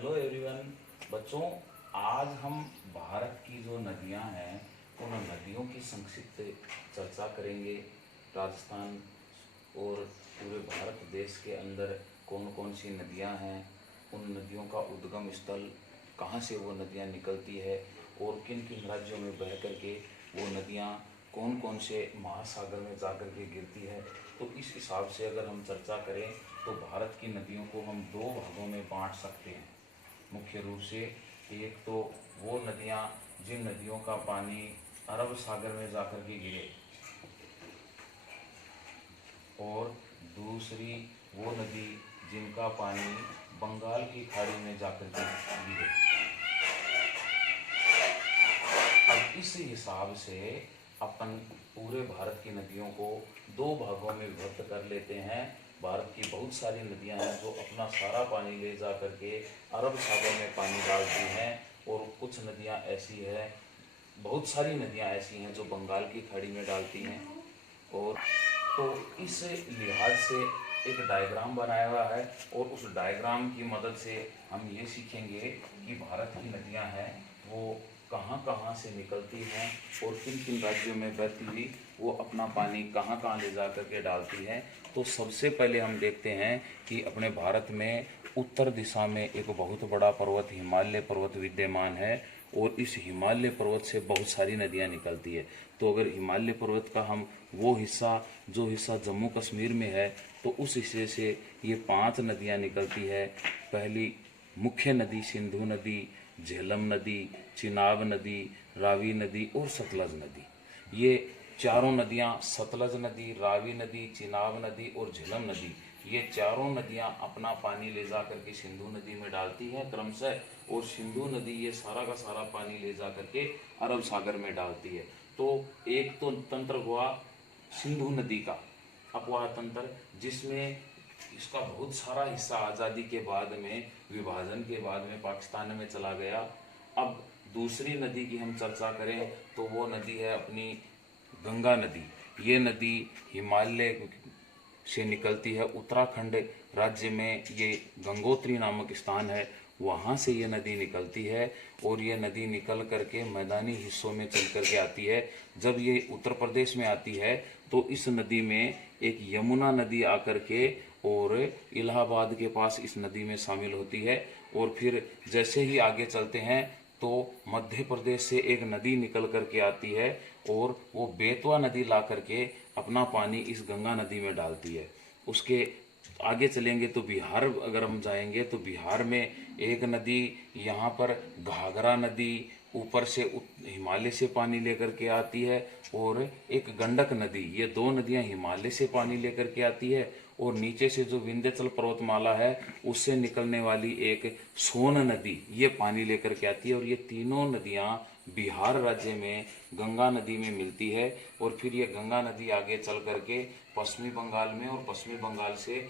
Hello everyone. बच्चों, आज हम भारत की जो नदियां हैं उन नदियों की संक्षिप्त चर्चा करेंगे। राजस्थान और पूरे भारत देश के अंदर कौन कौन सी नदियां हैं, उन नदियों का उद्गम स्थल, कहाँ से वो नदियां निकलती है और किन किन राज्यों में बह करके वो नदियां कौन कौन से महासागर में जा कर के गिरती है। तो इस हिसाब से अगर हम चर्चा करें तो भारत की नदियों को हम दो भागों में बांट सकते हैं मुख्य रूप से। एक तो वो नदियां जिन नदियों का पानी अरब सागर में जाकर के गिरे, और दूसरी वो नदी जिनका पानी बंगाल की खाड़ी में जाकर के गिरे। अब इस हिसाब से अपन पूरे भारत की नदियों को दो भागों में विभक्त कर लेते हैं। भारत की बहुत सारी नदियां हैं जो अपना सारा पानी ले जा करके अरब सागर में पानी डालती हैं, और कुछ नदियां ऐसी है, बहुत सारी नदियां ऐसी हैं जो बंगाल की खाड़ी में डालती हैं। और तो इस लिहाज से एक डायग्राम बनाया हुआ है, और उस डायग्राम की मदद से हम ये सीखेंगे कि भारत की नदियां हैं वो कहाँ कहाँ से निकलती हैं और किन किन राज्यों में बहती हुई वो अपना पानी कहाँ कहाँ ले जा कर के डालती हैं। तो सबसे पहले हम देखते हैं कि अपने भारत में उत्तर दिशा में एक बहुत बड़ा पर्वत हिमालय पर्वत विद्यमान है, और इस हिमालय पर्वत से बहुत सारी नदियां निकलती है। तो अगर हिमालय पर्वत का हम वो हिस्सा जो हिस्सा जम्मू कश्मीर में है, तो उस हिस्से से ये 5 नदियां निकलती है। पहली मुख्य नदी सिंधु नदी, झेलम नदी, चिनाब नदी, रावी नदी और सतलज नदी। ये चारों नदियां, सतलज नदी, रावी नदी, चिनाब नदी और झेलम नदी, ये चारों नदियां अपना पानी ले जा करके सिंधु नदी में डालती है क्रमशः, और सिंधु नदी ये सारा का सारा पानी ले जा करके अरब सागर में डालती है। तो एक तो तंत्र हुआ सिंधु नदी का अपवाह तंत्र, जिसमें इसका बहुत सारा हिस्सा आज़ादी के बाद में, विभाजन के बाद में पाकिस्तान में चला गया। अब दूसरी नदी की हम चर्चा करें तो वो नदी है अपनी गंगा नदी। ये नदी हिमालय से निकलती है, उत्तराखंड राज्य में ये गंगोत्री नामक स्थान है, वहाँ से ये नदी निकलती है, और ये नदी निकल करके मैदानी हिस्सों में चल करके आती है। जब ये उत्तर प्रदेश में आती है तो इस नदी में एक यमुना नदी आकर के और इलाहाबाद के पास इस नदी में शामिल होती है। और फिर जैसे ही आगे चलते हैं तो मध्य प्रदेश से एक नदी निकल करके आती है, और वो बेतवा नदी ला करके अपना पानी इस गंगा नदी में डालती है। उसके आगे चलेंगे तो बिहार अगर हम जाएंगे तो बिहार में एक नदी यहाँ पर घाघरा नदी ऊपर से हिमालय से पानी लेकर के आती है, और एक गंडक नदी, ये दो नदियाँ हिमालय से पानी लेकर के आती है, और नीचे से जो विंध्याचल पर्वतमाला है उससे निकलने वाली एक सोन नदी ये पानी लेकर के आती है। और ये तीनों नदियाँ बिहार राज्य में गंगा नदी में मिलती है, और फिर ये गंगा नदी आगे चल करके पश्चिमी बंगाल में, और पश्चिमी बंगाल से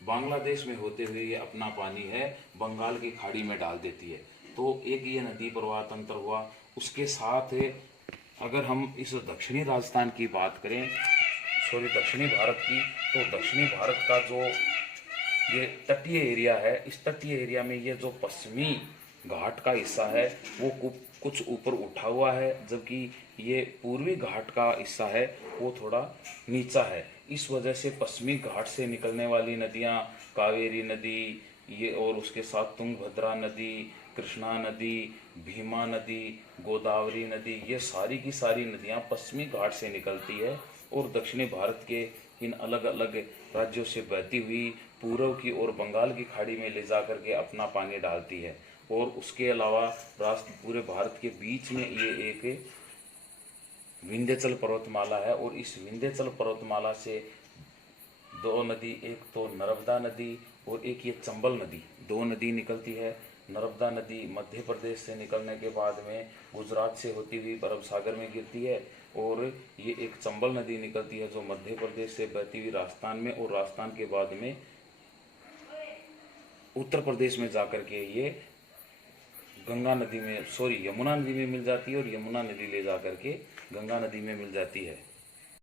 बांग्लादेश में होते हुए ये अपना पानी है बंगाल की खाड़ी में डाल देती है। तो एक ये नदी प्रवाह तंत्र हुआ। उसके साथ अगर हम इस दक्षिणी राजस्थान की बात करें, दक्षिणी भारत की, तो दक्षिणी भारत का जो ये तटीय एरिया है, इस तटीय एरिया में ये जो पश्चिमी घाट का हिस्सा है वो कुछ ऊपर उठा हुआ है, जबकि ये पूर्वी घाट का हिस्सा है वो थोड़ा नीचा है। इस वजह से पश्चिमी घाट से निकलने वाली नदियाँ कावेरी नदी ये, और उसके साथ तुंगभद्रा नदी, कृष्णा नदी, भीमा नदी, गोदावरी नदी, ये सारी की सारी नदियाँ पश्चिमी घाट से निकलती है, और दक्षिणी भारत के इन अलग अलग राज्यों से बहती हुई पूर्व की ओर बंगाल की खाड़ी में ले जा करके अपना पानी डालती है। और उसके अलावा राष्ट्र पूरे भारत के बीच में ये एक विंध्याचल पर्वतमाला है, और इस विंध्याचल पर्वतमाला से दो नदी, एक तो नर्मदा नदी और एक ये चंबल नदी, दो नदी निकलती है। नर्मदा नदी मध्य प्रदेश से निकलने के बाद में गुजरात से होती हुई अरब सागर में गिरती है, और ये एक चंबल नदी निकलती है जो मध्य प्रदेश से बहती हुई राजस्थान में, और राजस्थान के बाद में उत्तर प्रदेश में जाकर के ये गंगा नदी में, यमुना नदी में मिल जाती है, और यमुना नदी ले जा करके गंगा नदी में मिल जाती है।